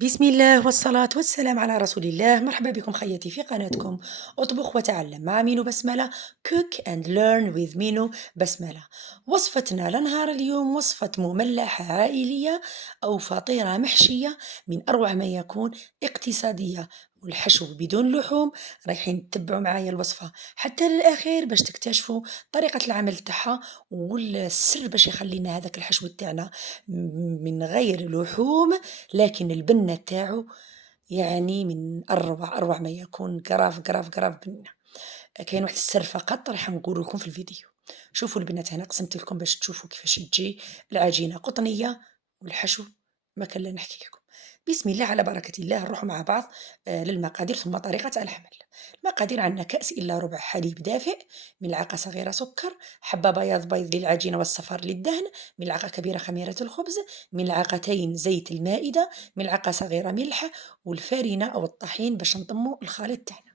بسم الله والصلاة والسلام على رسول الله. مرحبا بكم خياتي في قناتكم اطبخ وتعلم مع مينو بسملة. cook and learn with مينو بسملة. وصفتنا لنهار اليوم وصفة مملحة عائلية أو فطيرة محشية من أروع ما يكون، اقتصادية والحشو بدون لحوم. رايحين تتبعوا معايا الوصفة حتى للأخير باش تكتشفوا طريقة العمل تاعها والسر باش يخلينا هذاك الحشو تاعنا من غير لحوم، لكن البنة تاعو يعني من أروع ما يكون. قراف بنة. كاين واحد السر فقط راح نقوله لكم في الفيديو. شوفوا البنات، هنا قسمت لكم باش تشوفوا كيفاش تجي العجينة قطنية والحشو ما كان لا نحكي لكم. بسم الله على بركة الله، نروحوا مع بعض للمقادير ثم طريقة العمل. المقادير: عندنا كأس إلا ربع حليب دافئ، ملعقة صغيرة سكر، حبة بيض للعجينة والصفار للدهن، ملعقة كبيرة خميرة الخبز، ملعقتين زيت المائدة، ملعقة صغيرة ملح، والفارينة أو الطحين باش نضموا الخليط تاعنا.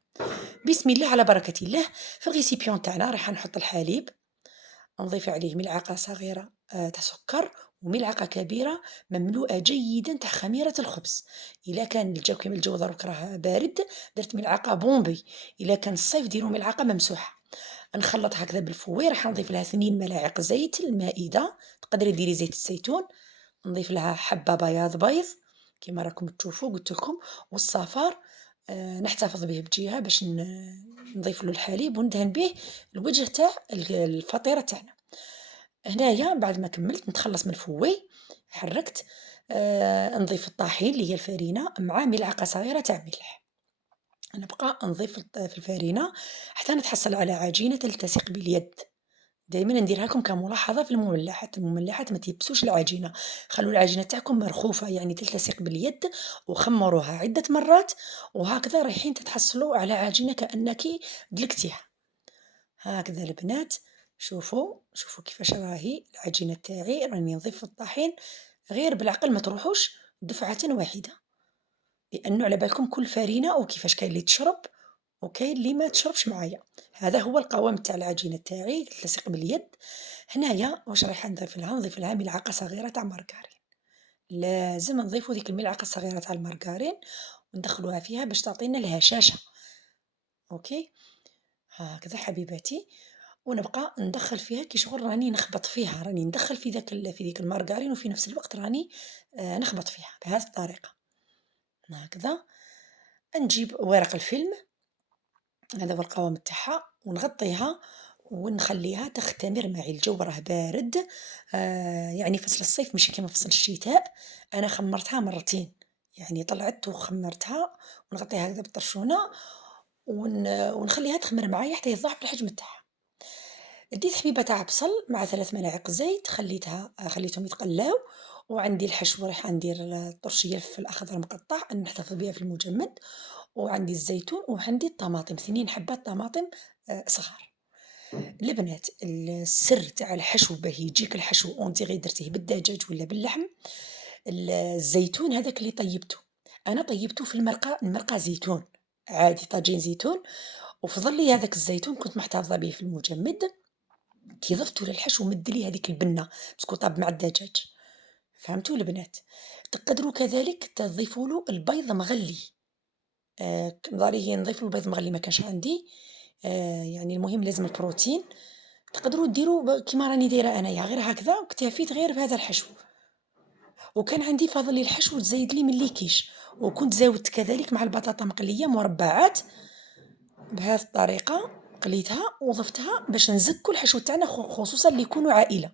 بسم الله على بركة الله. في الريسيبيون تاعنا راح نحط الحليب، نضيف عليه ملعقة صغيرة تاع سكر، وملعقة كبيرة مملوءة جيدا تاع خميرة الخبز. إلا كان الجو كيما الجو دروك راه بارد درت ملعقة بومبي، إلا كان الصيف ديروا ملعقة ممسوحة. نخلط هكذا بالفوير، راح نضيف لها 2 ملاعق زيت المائدة، تقدري ديري زيت الزيتون. نضيف لها حبة بيض كما راكم تشوفوا قلت لكم، والصفار نحتفظ به بجهة باش نضيف له الحليب وندهن به الوجه تاع الفطيرة تاعنا. هنايا بعد ما كملت نتخلص من الفوي، حركت نضيف الطحين اللي هي الفرينة مع ملعقة صغيرة تاع ملح. نبقى نضيف في الفرينة حتى نتحصل على عجينة تلتصق باليد. دايما نديرها لكم كملاحظة في المملحات ما تيبسوش العجينة، خلوا العجينة تاعكم مرخوفة يعني تلتصق باليد، وخمروها عدة مرات، وهكذا رايحين تتحصلوا على عجينة كأنك دلكتيها. هكذا البنات، شوفوا كيفاش راهي العجينة تاعي. راني نضيف الطحين غير بالعقل، ما تروحوش دفعة واحدة، لأنه على بالكم كل فرينة وكيفاش كاين اللي تشرب وكاين اللي ما تشربش معايا. هذا هو القوام تاع العجينة تاعي تلصق باليد. هنايا واش رايحة نضيف لها ملعقة صغيرة تاع مارغرين. لازم نضيفوا ديك الملعقة الصغيرة تاع المارغرين وندخلوها فيها باش تعطينا الهشاشة. اوكي، هكذا حبيباتي. ونبقى ندخل فيها كي شغل راني نخبط فيها، راني ندخل في في ديك المارغرين وفي نفس الوقت راني نخبط فيها بهذه الطريقة. هكذا نجيب ورق الفيلم، هذا هو القوام تاعها، ونغطيها ونخليها تختمر معي. الجو راه بارد، يعني فصل الصيف ماشي كيما فصل الشتاء. انا خمرتها مرتين، يعني طلعت وخمرتها، ونغطيها هكذا بالطرشونه ونخليها تخمر معايا حتى يضاعف الحجم تاعها. ديت حبيبه تاع بصل مع 3 ملاعق زيت، خليتهم يتقلاو. وعندي الحشو رايحه ندير طرشيه الفلفل الاخضر مقطع نحتفظ بها في المجمد، وعندي الزيتون، وعندي الطماطم 2 حبات طماطم صغار. البنات، السر تاع الحشو باه يجيك الحشو اون ديغي درتيه بالدجاج ولا باللحم، الزيتون هذاك اللي طيبته، أنا طيبته في المرقة زيتون عادي، طاجين زيتون، وفضل لي هذاك الزيتون كنت محتفظة به في المجمد. كي ضفته للحشو مد لي هذيك البنة باسكو طاب مع الدجاج. فهمتوا البنات؟ تقدروا كذلك تضيفوا له البيض مغلي. نضاليه نضيف له البيض مغلي ما كانش عندي، يعني المهم لازم البروتين. تقدروا ديروا كيما راني دايره انايا، غير هكذا واكتفيت غير بهذا الحشو. وكان عندي فاضل لي الحشو تزايد لي من ليكيش، وكنت زاودت كذلك مع البطاطا مقليه مربعات بهذه الطريقه. قليتها وضفتها باش نزكوا الحشو تاعنا، خصوصا اللي يكونوا عائله.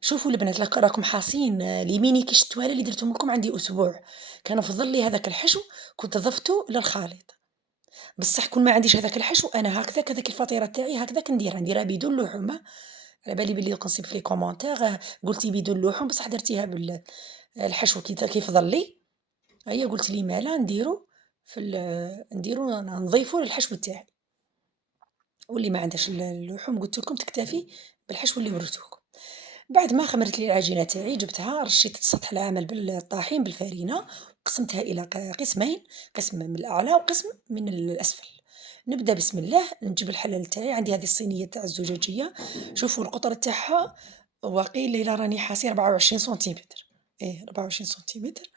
شوفوا البنات، راكم حاصين لي ميني كيش التوالا اللي درتهم لكم عندي اسبوع، كان فضل لي هذاك الحشو كنت ضفته للخليط. بصح كون ما عنديش هذاك الحشو، انا هكذاك هذيك الفطيره تاعي هكذاك نديرها بدون لحوم. على بالي بلي كنصيب في لي كومونتير قلتي بدون لحوم، بصح درتيها الحشو كيفضل لي. هي قلت لي مالا نديرو نديرو نضيفو للحشو تاعي. واللي ما عندهاش اللحوم قلت لكم تكتفي بالحشو اللي وريتهولكم. بعد ما خمرت لي العجينه تاعي جبتها رشيت سطح العمل بالطحين بالفرينه، قسمتها الى قسمين، قسم من الاعلى وقسم من الاسفل. نبدا بسم الله، نجيب الحلل تاعي، عندي هذه الصينيه تاع الزجاجيه. شوفوا القطر تاعها، وقيل لي راني حاسي 24 سنتيمتر. ايه 24 سنتيمتر.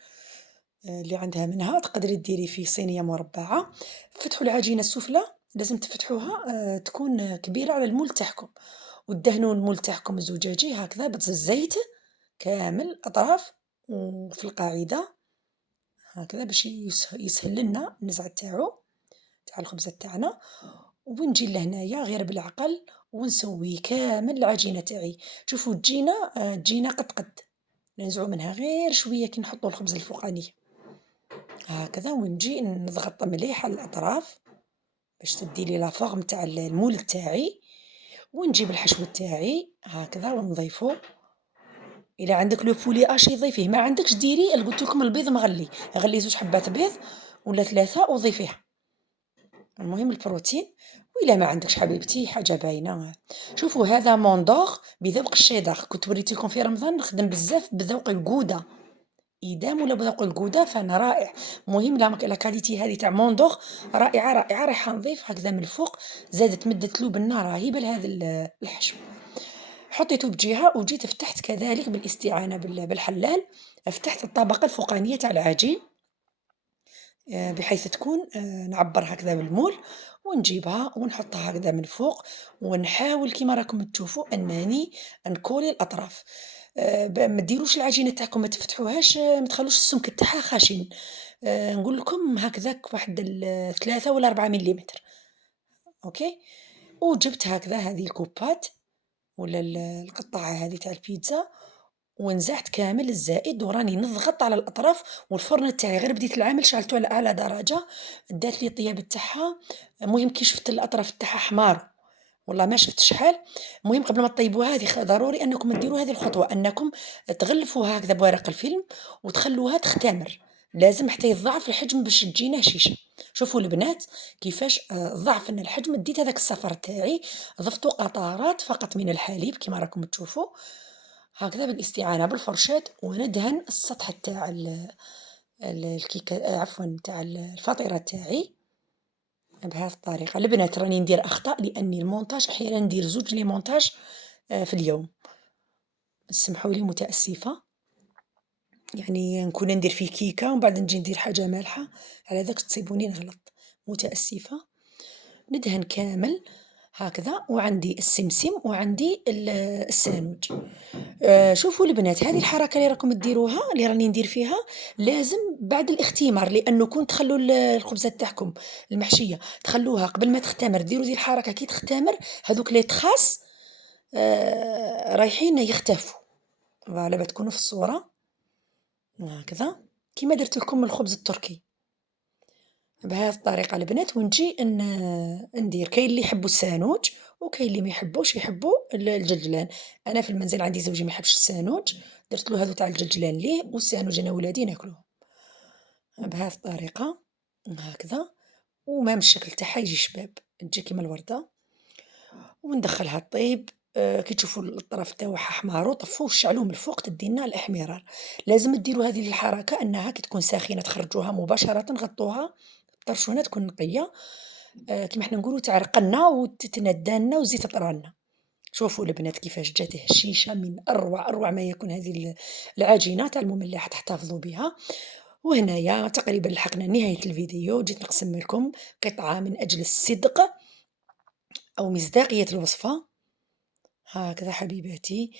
اللي عندها منها تقدري ديري في صينية مربعة، فتحوا العجينة السفلى لازم تفتحوها تكون كبيرة على المول تاعكم، ودهنوا المول تاعكم الزجاجي هكذا بالزيت كامل الأطراف وفي القاعدة هكذا باش يسهل لنا النزع تاع الخبزة تاعنا، ونجي لهنايا غير بالعقل ونسوي كامل العجينة تاعي، شوفوا تجينا قد قد، ننزعو منها غير شوية كي نحطو الخبز الفوقاني، هكذا ونجي نضغط مليح على الأطراف باش تدي لي لا فورم تاع المول تاعي، ونجيب الحشو تاعي هكذا ونضيفو، إلا عندك لو بولي هاشي ضيفيه، ما عندكش ديري قلت لكم البيض مغلي، غلي 2 حبات بيض ولا 3 وضيفيها، المهم البروتين، وإلا ما عندكش حبيبتي حاجة باينة. شوفوا هذا موندور بذوق الشيدر، كنت وريت لكم في رمضان نخدم بزاف بذوق الجودة، إدام ولا بذوق الجودة فأنا رائع، المهم لا كاليتي هذه تاع موندور رائعة رائعة، رايحة نضيف هكذا من الفوق، زادت مدت لبنة رهيبة لهذا الحشو. حطيته بجهة وجيت فتحت كذلك بالاستعانة بالحلال، فتحت الطبقة الفوقانية تاع العجين بحيث تكون نعبّر هكذا بالمول ونجيبها ونحطها هكذا من فوق، ونحاول كيما راكم تشوفوا أنني نكولي الأطراف، ما ديروش العجينة تاعكم ما تفتحوهاش ما تخلوش السمك تاعها خشن، نقول لكم هكذاك واحد 3 ولا 4 مليمتر، أوكي، وجبت هكذا هذه الكوبات ولا القطّاعة هذه تاع البيتزا ونزعت كامل الزائد وراني نضغط على الأطراف، والفرن تاعي غير بديت العمل شعلته على أعلى درجة، دات لي الطياب تاعها، المهم كي شفت الأطراف تاعها حمار والله ما شفت شحال، المهم قبل ما طيبوها هذه ضروري أنكم ديروا هذه الخطوة، أنكم تغلفوها هكذا بورق الفيلم وتخلوها تختمر، لازم حتى يتضاعف الحجم باش تجينا هشيشة، شوفوا البنات كيفاش ضاعف لنا الحجم، ديت هذاك الصفر تاعي ضفته قطرات فقط من الحليب كيما راكم تشوفوا. هكذا بالاستعانة بالفرشاة وندهن السطح تاع الكيكة عفوا تاع الفطيرة تاعي بهذه الطريقة. البنات راني ندير أخطاء لأني المونتاج أحيانا ندير 2 لي مونتاج في اليوم، سمحوا لي متأسفة، يعني نكون ندير فيه كيكة ومن بعد نجي ندير حاجة مالحة، على ذاك تصيبوني نغلط، متأسفة. ندهن كامل هكذا وعندي السمسم وعندي السانوج. شوفوا البنات هذه الحركة اللي راكم ديروها اللي راني ندير فيها لازم بعد الاختمار، لأنه كون تخلوا الخبزات تاعكم المحشية تخلوها قبل ما تختمر ديروا ذي الحركة كي تختمر هذوك لي تخاس رايحين يختفوا، فوالا بتكونوا في الصورة هكذا كيما درت لكم الخبز التركي بهذه الطريقة البنات، ونجي ندير كاين اللي يحبوا السانوج وكاين اللي ما يحبوش يحبوا الجلجلان، أنا في المنزل عندي زوجي ما يحبش السانوج، درت له هذو تاع الجلجلان ليه والسانوج أنا وولادي ناكلوهم، بهذه الطريقة هكذا، ومام الشكل تاعها يجي شباب، تجي كيما الوردة، وندخلها طيب، كي تشوفوا الطرف تاوعها حمار وطفوه وشعلوه من الفوق تدي لنا الإحمرار، لازم ديروا هذه الحركة أنها كي تكون ساخنة تخرجوها مباشرة غطوها بطرشونة تكون نقية، كيما حنا نقولوا تعرقلنا وتتندى وتزيد تطرى لنا، شوفوا البنات كيفاش جات هشيشة من أروع ما يكون هذه العجينة تاع المملحة تحتفظوا بها، وهنايا تقريبا لحقنا نهاية الفيديو، جيت نقسم لكم قطعة من أجل الصدق أو مصداقية الوصفة، هكذا حبيباتي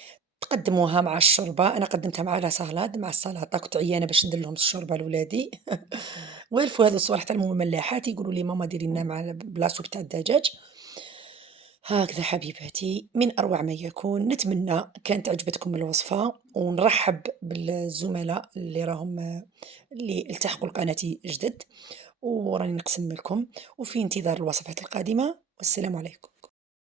تقدموها مع الشوربة، أنا قدمتها مع لا سالاد مع السلطة، كنت عيانة باش ندير لهم الشوربة لولادي والفوا هذو الصوالح تاع المملحات يقولوا لي ماما ديري لنا مع بلا سوب تاع الدجاج، هكذا حبيباتي من أروع ما يكون، نتمنى كانت عجبتكم الوصفة، ونرحب بالزملاء اللي راهم اللي التحقوا لقناتي جدد، وراني نقسم لكم، وفي انتظار الوصفات القادمة، والسلام عليكم.